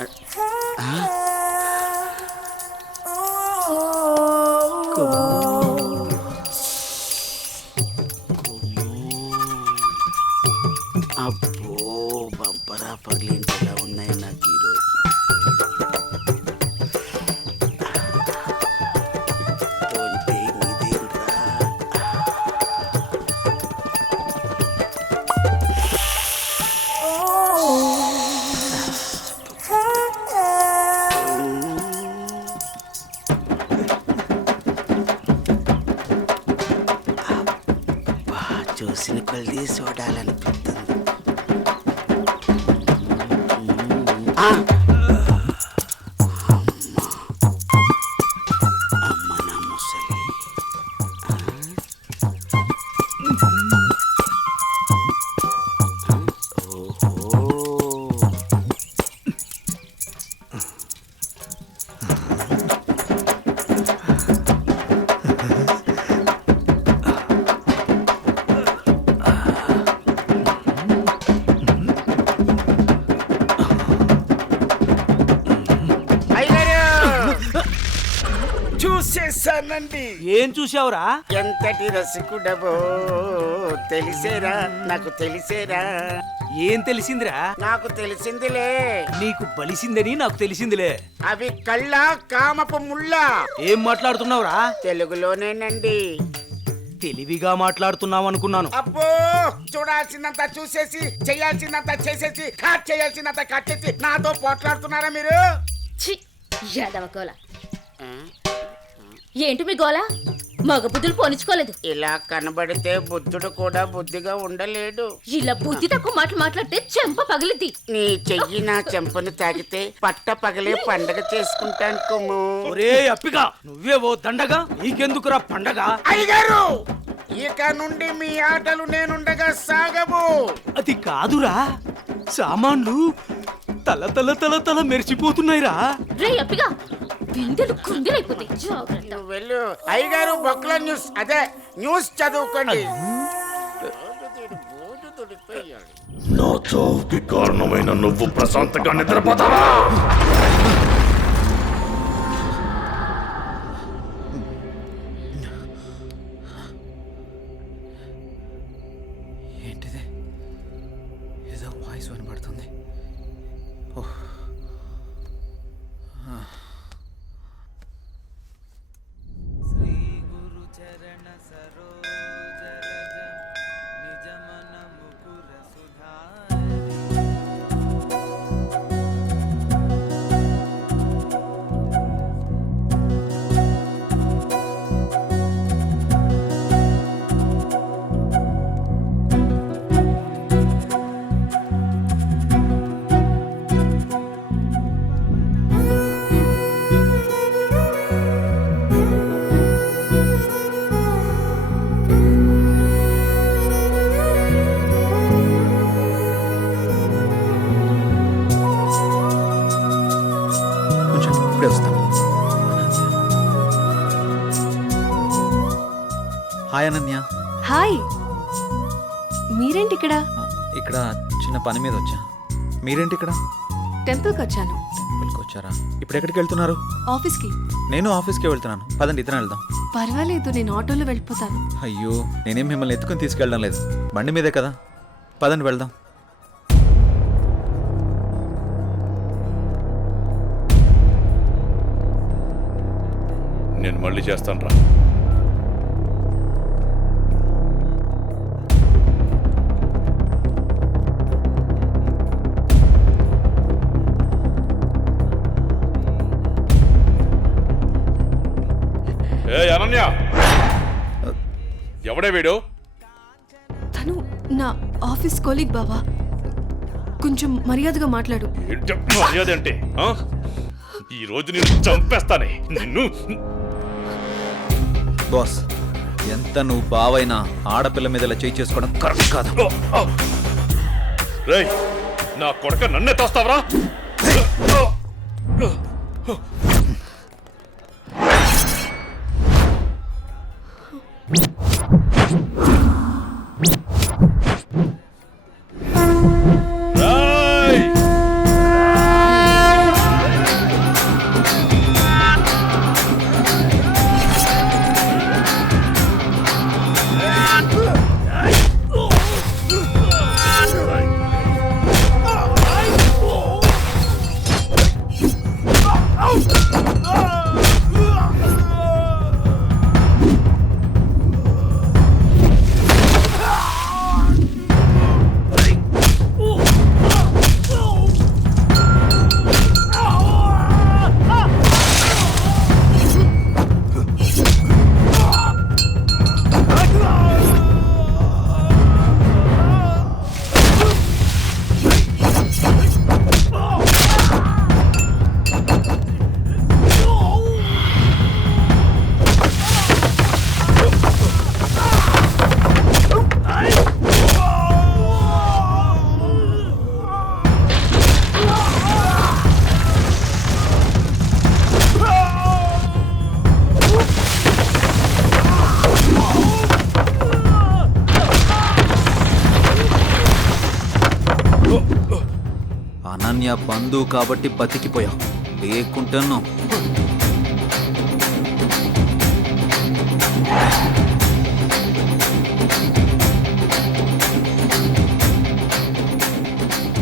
అబ్బో బంపరా పగిలింటి ఎలా ఉన్నాయి నాకు ఈరోజు. చూసిన కొద్ది చూడాలనిపిస్తుంది. అమ్మ నా ముసలి. చూసేసానండి. ఏం చూసావురా? ఎంతటి రసికుడవో తెలిసేరా, నాకు తెలిసేరా. ఏం తెలిసిందిరా? నాకు తెలిసిందిలే. నీకు బలిసిందని నాకు తెలిసిందిలే. అవి కళ్ళ కామపు ముళ్ళ. ఏం మాట్లాడుతున్నావురా? తెలుగులోనేనండి. తెలివిగా మాట్లాడుతున్నావు అనుకున్నాను. అబ్బో, చూడాల్సిందంతా చూసేసి, చేయాల్సిందంతా చేసేసి, కట్ చేయాల్సిందంతా కట్ చేసి నాతో పోట్లాడుతున్నారా మీరు? ఏంటి మీ గోల? మగ బుద్ధులు పోనిచ్చుకోలేదు. ఇలా కనబడితే బుద్ధుడు కూడా బుద్ధిగా ఉండలేడు. ఇలా బుద్ధి తక్కువ మాటలు మాట్లాడితే చెంప పగిలిద్ది. నీ చెయ్యి నా చెంపను తాకితే పట్ట పగలే పండగ చేసుకుంటాను కొమ్ము. ఒరే అప్పిగా, నువ్వేవో దండగా, నీకెందుకురా పండగ? అయ్యగారు, ఇక నుండి మీ ఆటలు నేనుండగా సాగవు. అది కాదురా, సామాన్లు తల తల తల తల మెరిచిపోతున్నాయిరా. రే అప్పిగా, బిందెలు కుందరైపోతాయి. జాగ్రత్త. వెళ్ళు అయ్యగారు, బొక్కల న్యూస్, అదే న్యూస్ చదువుకోండి. నా చావుకి కారణమైన నువ్వు ప్రశాంతంగా నిద్రపోతావా? ఏంటిది? ఏదో వాయిస్ వినబడుతుంది. హాయ్ అనన్య. హాయ్, మీరేంటి ఇక్కడ? ఇక్కడ చిన్న పని మీద వచ్చా. మీరేంటి ఇక్కడ? టెంపుల్కి వచ్చాను. టెంపుల్కి వచ్చారా? ఇప్పుడు ఎక్కడికి వెళ్తున్నారు? ఆఫీస్కి. నేను ఆఫీస్కి వెళ్తున్నాను. పదండి, ఇద్దరం వెళ్దాం. పర్వాలేదు, నేను ఆటోలో వెళ్ళిపోతాను. అయ్యో, నేనేం మిమ్మల్ని ఎత్తుకుని తీసుకెళ్ళడం లేదు, బండి మీదే కదా. పదండి వెళ్దాం. నేను మళ్ళీ చేస్తాను రా. అనన్య, ఎవడే వీడు? తను నా ఆఫీస్ కొలీగ్ బావా. కొంచెం మర్యాదగా మాట్లాడు. మర్యాద అంటే ఈ రోజు నేను చంపేస్తానే నిన్ను. బాస్, ఎంత నువ్వు బావైనా ఆడపిల్ల మీద ఇలా చేయి చేసుకోవడం కరెక్ట్ కాదు. రేయ్, నా కొడుక నన్నే తోస్తావరా? అనన్య బంధువు కాబట్టి బతికిపోయావు, లేకుంటాను.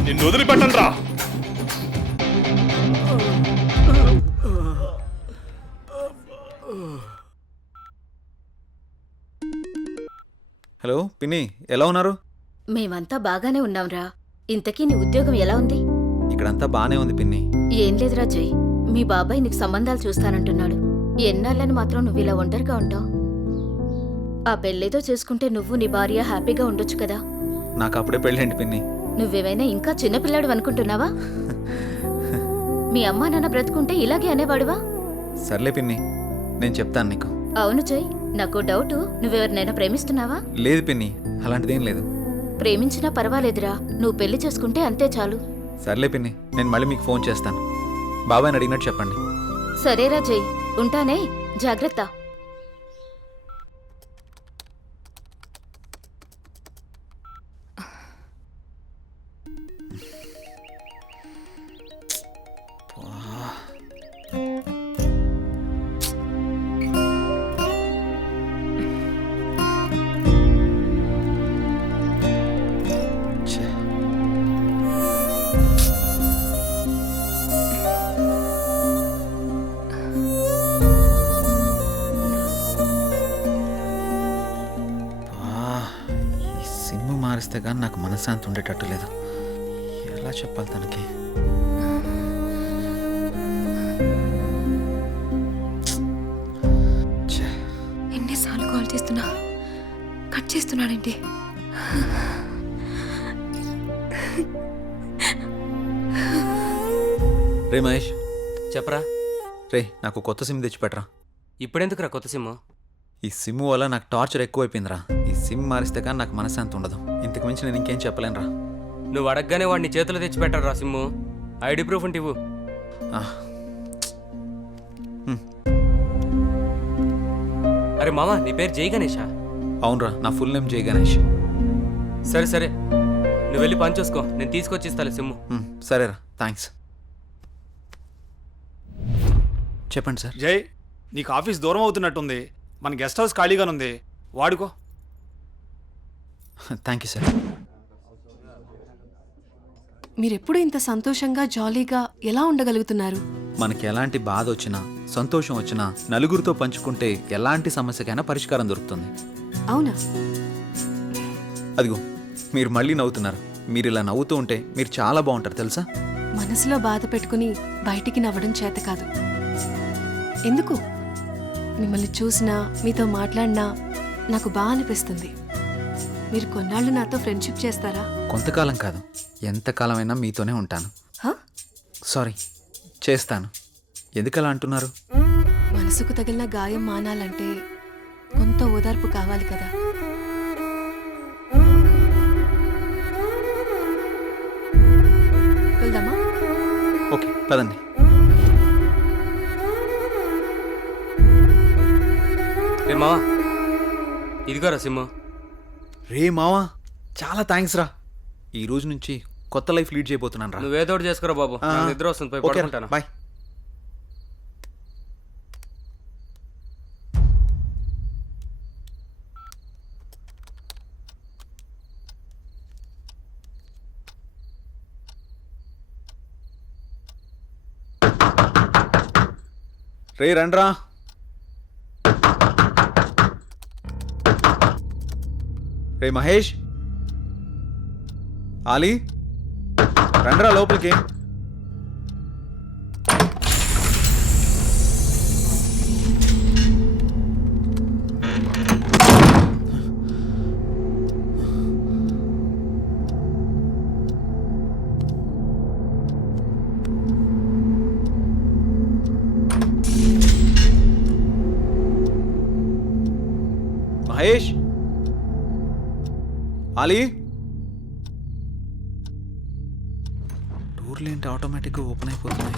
నిన్ను వదిలిపెట్టను రా. హలో పిన్ని, ఎలా ఉన్నారు? మేమంతా బాగానే ఉన్నాంరా. ఇంతకీ నీ ఉద్యోగం ఎలా ఉంది? ఇక్కడంతా బానే ఉంది పిన్ని. ఏం లేదురా జై, మీ బాబాయ్ నీకు సంబంధాలు చూస్తానంటున్నాడు. ఎన్నాళ్ళని మాత్రం నువ్వు ఇలా ఒంటరిగా ఉంటావు? ఆ పెళ్ళేదో చేసుకుంటే నువ్వు నీ భార్య హ్యాపీగా ఉండొచ్చు కదా. నాకు అప్పుడే పెళ్ళేంటి పిన్ని. నువ్వేమైనా ఇంకా చిన్నపిల్లాడు అనుకుంటున్నావా? మీ అమ్మా నాన్న బ్రతుకుంటే ఇలాగే అనేవాడువా? సర్లే పిన్ని, నేను చెప్తాను నీకు. అవును జై, నాకు డౌటు, నువ్వెవరినైనా ప్రేమిస్తున్నావా? లేదు పిన్ని, అలాంటిదేం లేదు. ప్రేమించినా పర్వాలేదురా, నువ్వు పెళ్లి చేసుకుంటే అంతే చాలు. సర్లే పిన్ని, నేను మళ్ళీ మీకు ఫోన్ చేస్తాను. బాబాయ్ని అడిగినట్టు చెప్పండి. సరేరా జై, ఉంటానే, జాగ్రత్త. మారిస్తే కానీ నాకు మనశ్శాంతి ఉండేటట్టు లేదు. ఎలా చెప్పాలి తనకి? ఎన్నిసార్లు కాల్ చేస్తున్నా కట్ చేస్తున్నాడేంటి? రే మహేష్, చెప్పరా. రే నాకు కొత్త సిమ్ తెచ్చిపెట్టరా. ఇప్పుడెందుకురా కొత్త సిమ్? ఈ సిమ్ వల్ల నాకు టార్చర్ ఎక్కువైపోయిందిరా. ఈ సిమ్ మారిస్తే కానీ నాకు మనశ్శాంతి ఉండదు. ఇంతకు మించి నేను ఇంకేం చెప్పలేనురా. నువ్వు అడగగానే వాడిని చేతిలో తెచ్చిపెట్టారా సిమ్ము. ఐడి ప్రూఫ్ ఉంటే ఇవ్వు. అరే మామా, నీ పేరు జై గణేషా? అవునరా, నా ఫుల్ నేమ్ జై గణేష్. సరే సరే, నువ్వు వెళ్ళి పని చూసుకో, నేను తీసుకొచ్చి ఇస్తాను సిమ్ము. సరేరా, థ్యాంక్స్. చెప్పండి సార్. జై, నీకు ఆఫీస్ దూరం అవుతున్నట్టుంది. మన గెస్ట్ హౌస్ ఖాళీగానుంది, వాడుకో. Thank you sir. మీరెప్పుడు ఇంత సంతోషంగా జాలీగా ఎలా ఉండగలుగుతున్నారు? మనకి ఎలాంటి బాధ వచ్చినా సంతోషం వచ్చినా నలుగురితో పంచుకుంటే ఎలాంటి సమస్యకైనా పరిష్కారం దొరుకుతుంది. అవునా? అదిగో మీరు మళ్ళీ నవ్వుతున్నారు. మీరు ఇలా నవ్వుతూ ఉంటే మీరు చాలా బాగుంటారు తెలుసా. మనసులో బాధ పెట్టుకుని బయటికి నవ్వడం చేత కాదు. ఎందుకు? మిమ్మల్ని చూసినా మీతో మాట్లాడినా నాకు బాగా అనిపిస్తుంది. మీరు కొన్నాళ్ళు నాతో ఫ్రెండ్షిప్ చేస్తారా? కొంతకాలం కాదు, ఎంతకాలమైనా మీతోనే ఉంటాను. హ? సారీ, చేస్తాను. ఎందుకలా అంటున్నారు? మనసుకు తగిలిన గాయం మానాలంటే కొంత ఓదార్పు కావాలి కదా. వెళ్దామా? ఓకే పదండి. రే మావా, ఇదిగోరా సిమ్ము. రే మావా, చాలా థ్యాంక్స్ రా. ఈ రోజు నుంచి కొత్త లైఫ్ లీడ్ చేయబోతున్నాను రా. నువ్వేదో ఒకటి చేసుకోరా బాబు, నాకు నిద్ర వస్తుంది, పోయి ఓకే పడుకుంటాను. బాయ్. రే రండ్రా. రే మహేష్, ఆలీ, రండ్రా లోపలికి. మహేష్, ఆలీ, డోర్లు ఏంటి ఆటోమేటిక్గా ఓపెన్ అయిపోతున్నాయి?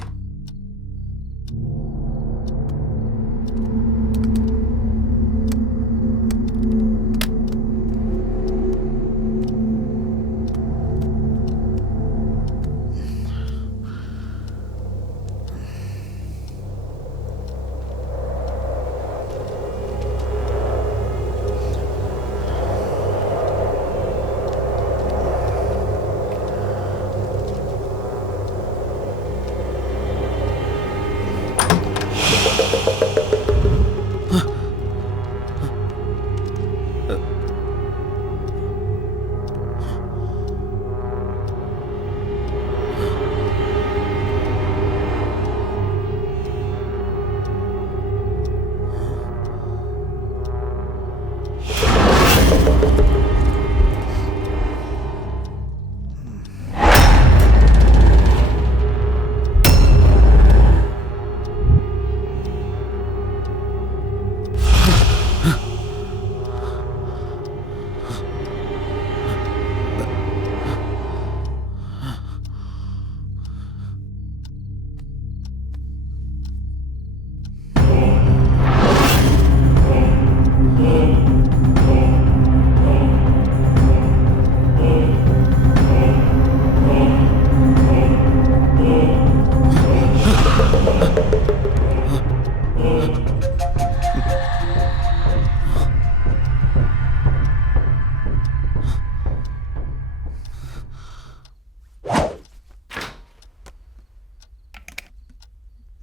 ఈ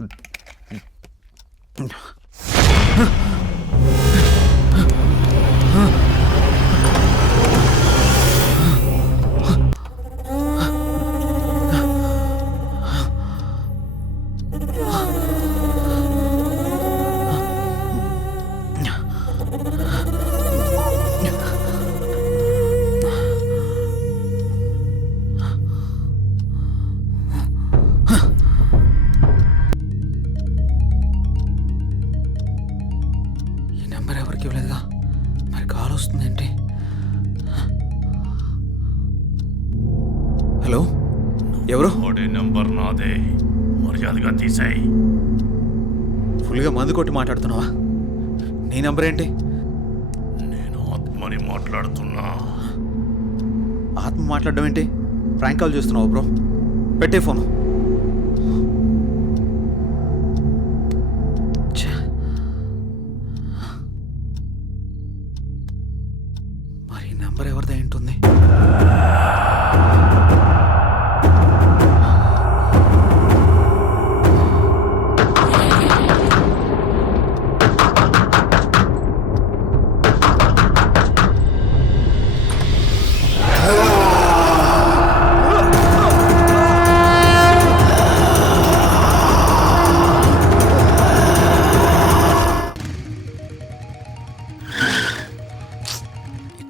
నెంబర్ ఎవరికి ఇవ్వలేదుగా, మరి కాల్ వస్తుందేంటి? హలో, ఎవరు? వాడే నంబర్ నాదే, మర్యాదగా తీసేయ్. ఫుల్గా మందు కొట్టి మాట్లాడుతున్నావా? నీ నెంబర్ ఏంటి? నేను ఆత్మని మాట్లాడుతున్నా. ఆత్మ మాట్లాడడం ఏంటి? ప్రాంక్ కాల్ చేస్తున్నావు బ్రో. పెట్టే ఫోను. ఛే. మరి ఈ నెంబర్ ఎవరిదై ఉంటుంది?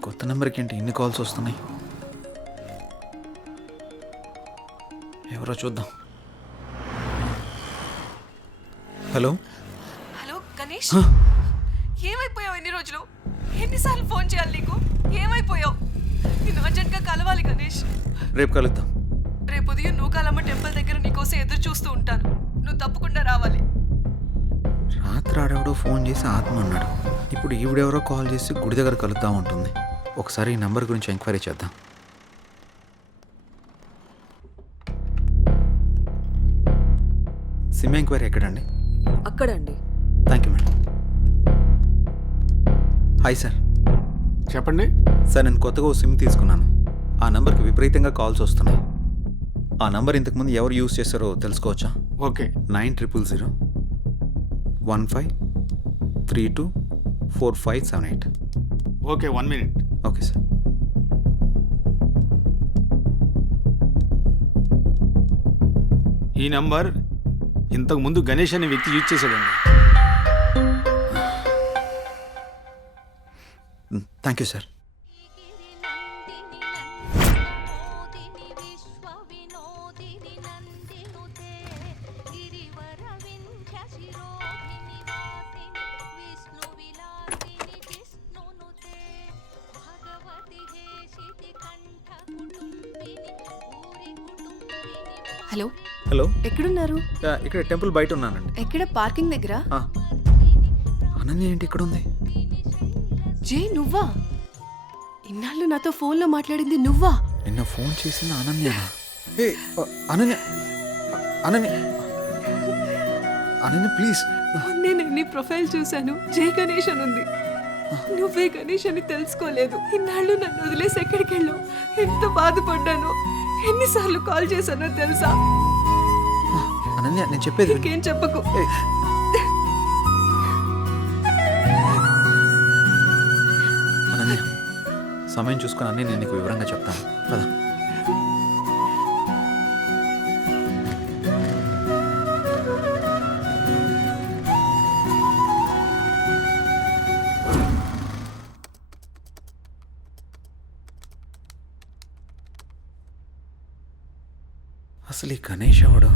కొత్త నెంబర్కి ఏంటి ఇన్ని కాల్స్ వస్తున్నాయి? ఎవరో చూద్దాం. హలో. హలో గణేష్, ఏమైపోయావు? ఎన్ని రోజులు, ఎన్నిసార్లు ఫోన్ చేయాలి నీకు? ఏమైపోయావు? నేను అర్జెంట్గా కలవాలి గణేష్. రేపు కలుద్దాం. రేపు ఉదయం నూకాలమ్మ టెంపుల్ దగ్గర నీకోసం ఎదురు చూస్తూ ఉంటాను. నువ్వు తప్పకుండా రావాలి. రాత్రి ఆడెవడో ఫోన్ చేసి ఆత్మ అన్నాడు. ఇప్పుడు ఈవిడెవరో కాల్ చేసి గుడి దగ్గర కలుద్దాం ఉంటుంది. ఒకసారి ఈ నెంబర్ గురించి ఎంక్వైరీ చేద్దాం. సిమ్ ఎంక్వైరీ ఎక్కడండి? అక్కడండి. Thank you madam. Hi sir. చెప్పండి. సార్, నేను కొత్తగా ఓ సిమ్ తీసుకున్నాను. ఆ నెంబర్కి విపరీతంగా కాల్స్ వస్తున్నాయి. ఆ నెంబర్ ఇంతకుముందు ఎవరు యూజ్ చేస్తారో తెలుసుకోవచ్చా? Okay. 900015324578. Okay, 1 minute. Okay sir. ఈ నంబర్ ఇంతకు ముందు గణేష్ అనే వ్యక్తి యూజ్ చేశాడండి. Thank you sir. Hello, hello. ఎక్కడున్నారు? ఇక్కడ టెంపుల్ బయట ఉన్నానండి. ఎక్కడ? పార్కింగ్ దగ్గర. అనన్య ఏంటి ఇక్కడ ఉంది? జే, నువ్వా? ఇన్నాళ్ళు నాతో ఫోన్లో మాట్లాడింది నువ్వా? నిన్న ఫోన్ చేసింది అనన్య. అనన్య, అనన్య, అనన్య ప్లీజ్. నేను నీ ప్రొఫైల్ చూశాను, జే గణేష్ అని ఉంది. నువ్వే గణేష్ అని తెలుసుకోలేదు. ఇన్నాళ్ళు నన్ను వదిలేసి ఎక్కడికి వెళ్ళావు? ఎంత బాధపడ్డానో, ఎన్నిసార్లు కాల్ చేశానో తెలుసా? అనన్య, నేను చెప్పేది విను. ఇంకేం చెప్పకు. అనన్య, సమయం చూసుకుని అన్నీ నేను నీకు వివరంగా చెప్తాను. పద. అసలు ఈ గణేష్ ఎవడు?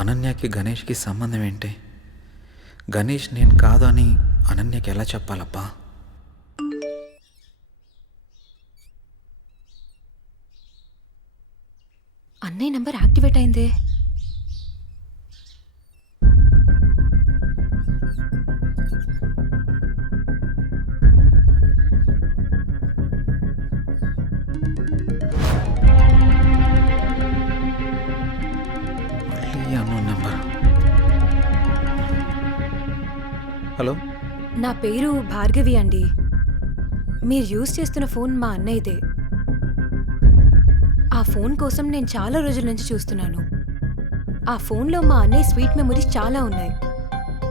అనన్యకి గణేష్కి సంబంధం ఏంటి? గణేష్ నేను కాదు అని అనన్యకి ఎలా చెప్పాలబ్బా? అన్నయ్య నంబర్ యాక్టివేట్ అయిందే. హలో. నా పేరు భార్గవి అండి. మీరు యూజ్ చేస్తున్న ఫోన్ మా అన్నయ్యదే. ఆ ఫోన్ కోసం నేను చాలా రోజుల నుంచి చూస్తున్నాను. ఆ ఫోన్లో మా అన్నయ్య స్వీట్ మెమరీస్ చాలా ఉన్నాయి.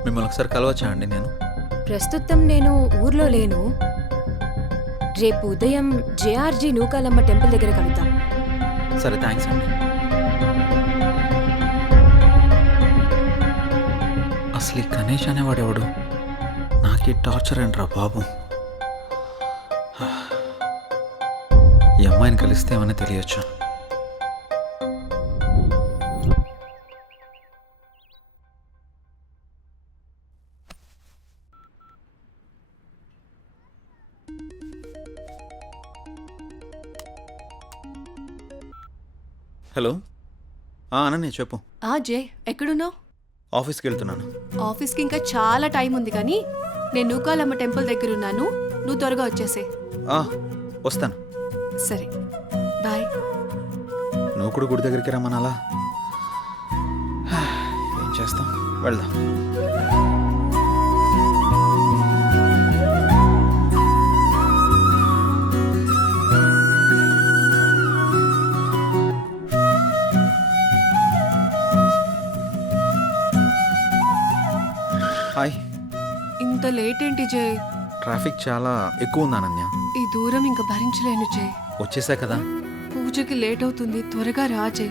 మిమ్మల్ని ఒకసారి కలవచ్చా అండి నేను? ప్రస్తుతం నేను ఊర్లో లేను. రేపు ఉదయం జేఆర్జీ నూకాలమ్మ టెంపుల్ దగ్గర కలుద్దాం. సరే, థ్యాంక్స్ అండి. అసలు ఈ గణేష్ అనేవాడు ఎవడు? నాకీ టార్చర్ ఏంట్రా బాబు. ఈ అమ్మాయిని కలిస్తే ఏమని తెలియచ్చు. హలో, అనన్య చెప్పు. జే, ఎక్కడున్నావు? ఆఫీస్కి వెళ్తున్నాను. ఆఫీస్కి ఇంకా చాలా టైం ఉంది, కానీ నేను నూకాలమ్మ టెంపుల్ దగ్గర ఉన్నాను. నువ్వు త్వరగా వచ్చేసే. వస్తాను. సరే, బాయ్. నువ్వు కూడా గుడి దగ్గరికి రమ్మనాలా? ఏం చేస్తాం, వెళ్దాం. హాయ్. ఇంత లేట్ ఏంటి జే? ట్రాఫిక్ చాలా ఎక్కువ ఉంది అనన్య. ఈ దూరం ఇంకా భరించలేను జే. వచ్చేసా కదా. పూజకి లేట్ అవుతుంది, త్వరగా రా జే.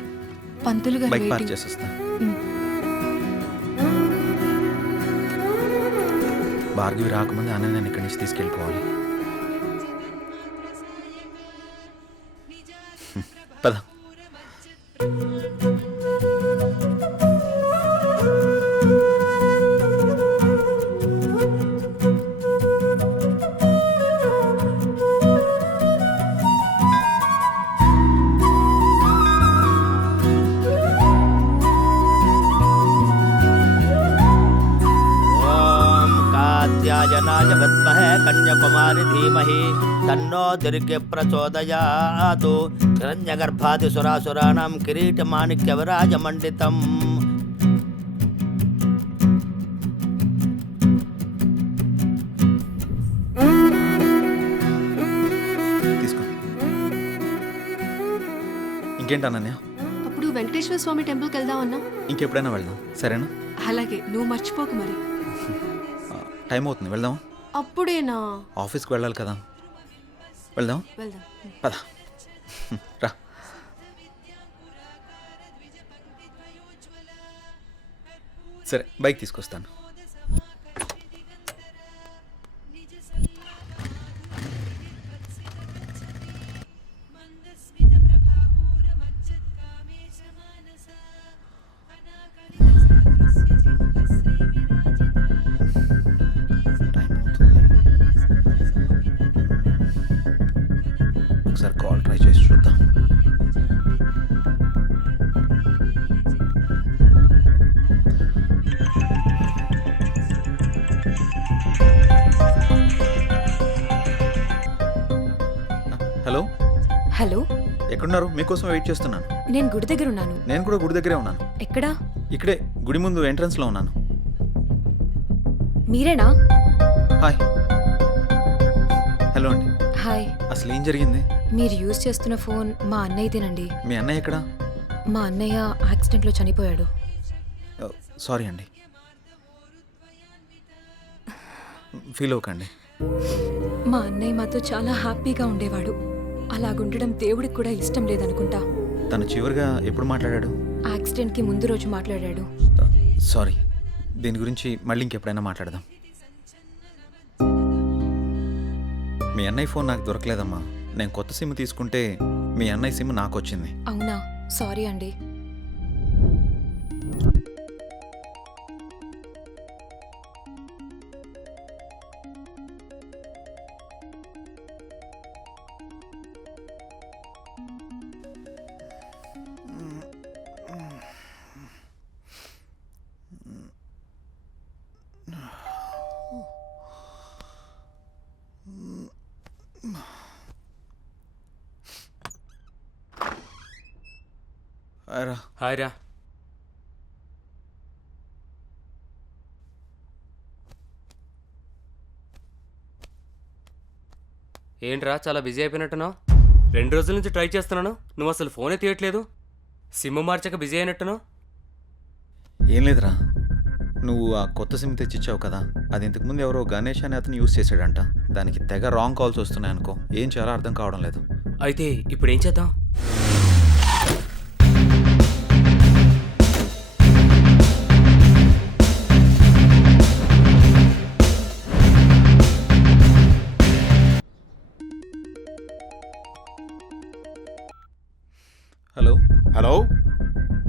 పంతులు గారు బైక్ పార్క్ వెయిటింగ్. చేసేస్తా. భార్గవి రాకముందే అనన్యని ఇక్కడి నుంచి తీసుకెళ్ళిపోవాలి. పద. कात्यायनाय विद्महे कन्याकुमारी धीमहि तन्नो दुर्गे प्रचोदयात् हिरण्यगर्भादिसुरासुराणां किरीटमाणिक्यविराजमण्डितम् తీసుకో. ఇంకేంటి అనన్య? అప్పుడు వెంకటేశ్వర స్వామి టెంపుల్కి వెళ్దాం అన్నా. ఇంకెప్పుడైనా వెళ్దాం, సరేనా? అలాగే, నువ్వు మర్చిపోకు మరి. టైం అవుతుంది, వెళ్దాం. అప్పుడేనా? ఆఫీస్కి వెళ్ళాలి కదా. వెళ్దాం. వెళ్దాం. పద. రా. సరే, బైక్ తీసుకొస్తాను. ఒకసారి కాల్ ట్రై చేసి చూద్దాం. హలో. హలో, ఎక్కడున్నారు? మీకోసం వెయిట్ చేస్తున్నాను. నేను గుడి దగ్గర ఉన్నాను. నేను కూడా గుడి దగ్గరే ఉన్నాను. ఎక్కడా? ఇక్కడే గుడి ముందు ఎంట్రన్స్లో ఉన్నాను. మీరేనా? హాయ్. హలో అండి. హాయ్. అసలు ఏం జరిగింది? మీరు యూజ్ చేస్తున్న ఫోన్ మా అన్నయ్యదేనండి. మీ అన్నయ్య ఎక్కడా? మా అన్నయ్య యాక్సిడెంట్లో చనిపోయాడు. సారీ అండి. ఫీల్ అవ్వకండి. మా అన్నయ్య మాతో చాలా హ్యాపీగా ఉండేవాడు. అలాగుండడం దేవుడికి కూడా ఇష్టం లేదనుకుంటా. తను చివరిగా ఎప్పుడు మాట్లాడాడు? యాక్సిడెంట్కి ముందు రోజు మాట్లాడాడు. సారీ. దీని గురించి మళ్ళీ ఇంకెప్పుడైనా మాట్లాడదాం. మీ అన్నయ్య ఫోన్ నాకు దొరకలేదమ్మా. నేను కొత్త సిమ్ తీసుకుంటే మీ అన్నయ్య సిమ్ నాకు వచ్చింది. అవునా? సారీ అండి. హాయ్ రా. ఏంట్రా చాలా బిజీ అయిపోయినట్టున్నావు? 2 రోజుల నుంచి ట్రై చేస్తున్నాను, నువ్వు అసలు ఫోనే తీయట్లేదు. సిమ్ మార్చక బిజీ అయినట్టున్నావు. ఏం లేదురా, నువ్వు ఆ కొత్త సిమ్ తెచ్చిచ్చావు కదా, అది ఇంతకుముందు ఎవరో గణేష్ అని అతను యూస్ చేశాడంట. దానికి తెగ రాంగ్ కాల్స్ వస్తున్నాయి అనుకో. ఏం చేయాలో అర్థం కావడం లేదు. అయితే ఇప్పుడు ఏం చేద్దాం? హలో. హలో,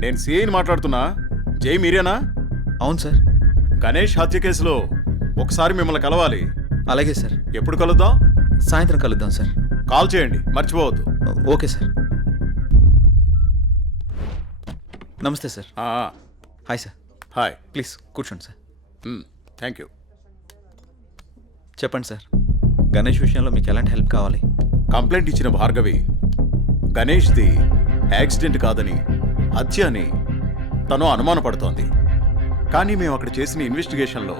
నేను సిఐని మాట్లాడుతున్నా. జై మీరేనా? అవును సార్. గణేష్ హత్య కేసులో ఒకసారి మిమ్మల్ని కలవాలి. అలాగే సార్. ఎప్పుడు కలుద్దాం? సాయంత్రం కలుద్దాం సార్. కాల్ చేయండి, మర్చిపోవద్దు. Okay sir. నమస్తే sir. Hi sir. Hi. Please కూర్చోండి సార్. Thank you. చెప్పండి సార్, గణేష్ విషయంలో మీకు ఎలాంటి హెల్ప్ కావాలి? కంప్లైంట్ ఇచ్చిన భార్గవి గణేష్ది యాక్సిడెంట్ కాదని హత్య అని తను అనుమానపడుతోంది. కానీ మేము అక్కడ చేసిన ఇన్వెస్టిగేషన్లో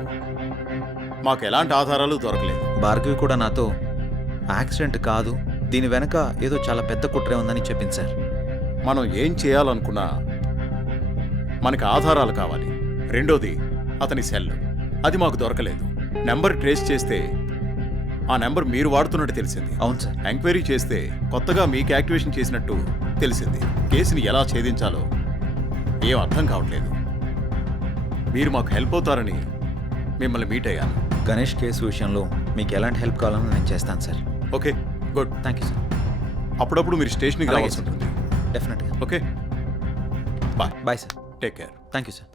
మాకు ఎలాంటి ఆధారాలు దొరకలేదు. భార్గవి కూడా నాతో యాక్సిడెంట్ కాదు, దీని వెనక ఏదో చాలా పెద్ద కుట్రే ఉందని చెప్పింది సార్. మనం ఏం చేయాలనుకున్నా మనకి ఆధారాలు కావాలి. రెండోది అతని సెల్, అది మాకు దొరకలేదు. నెంబర్ ట్రేస్ చేస్తే ఆ నెంబర్ మీరు వాడుతున్నట్టు తెలిసింది. అవును సార్. ఎంక్వైరీ చేస్తే కొత్తగా మీకు యాక్టివేషన్ చేసినట్టు తెలిసింది. కేసుని ఎలా ఛేదించాలో ఏం అర్థం కావట్లేదు. మీరు మాకు హెల్ప్ అవుతారని మిమ్మల్ని మీట్ అయ్యాను. గణేష్ కేసు విషయంలో మీకు ఎలాంటి హెల్ప్ కావాలని నేను చేస్తాను sir. Okay, good. Thank you sir. అప్పుడప్పుడు మీరు స్టేషన్కి అలాగే రావాల్సి సార్. ఉంటుంది. డెఫినెట్గా. Okay, bye. Bye sir. Take care. Thank you sir.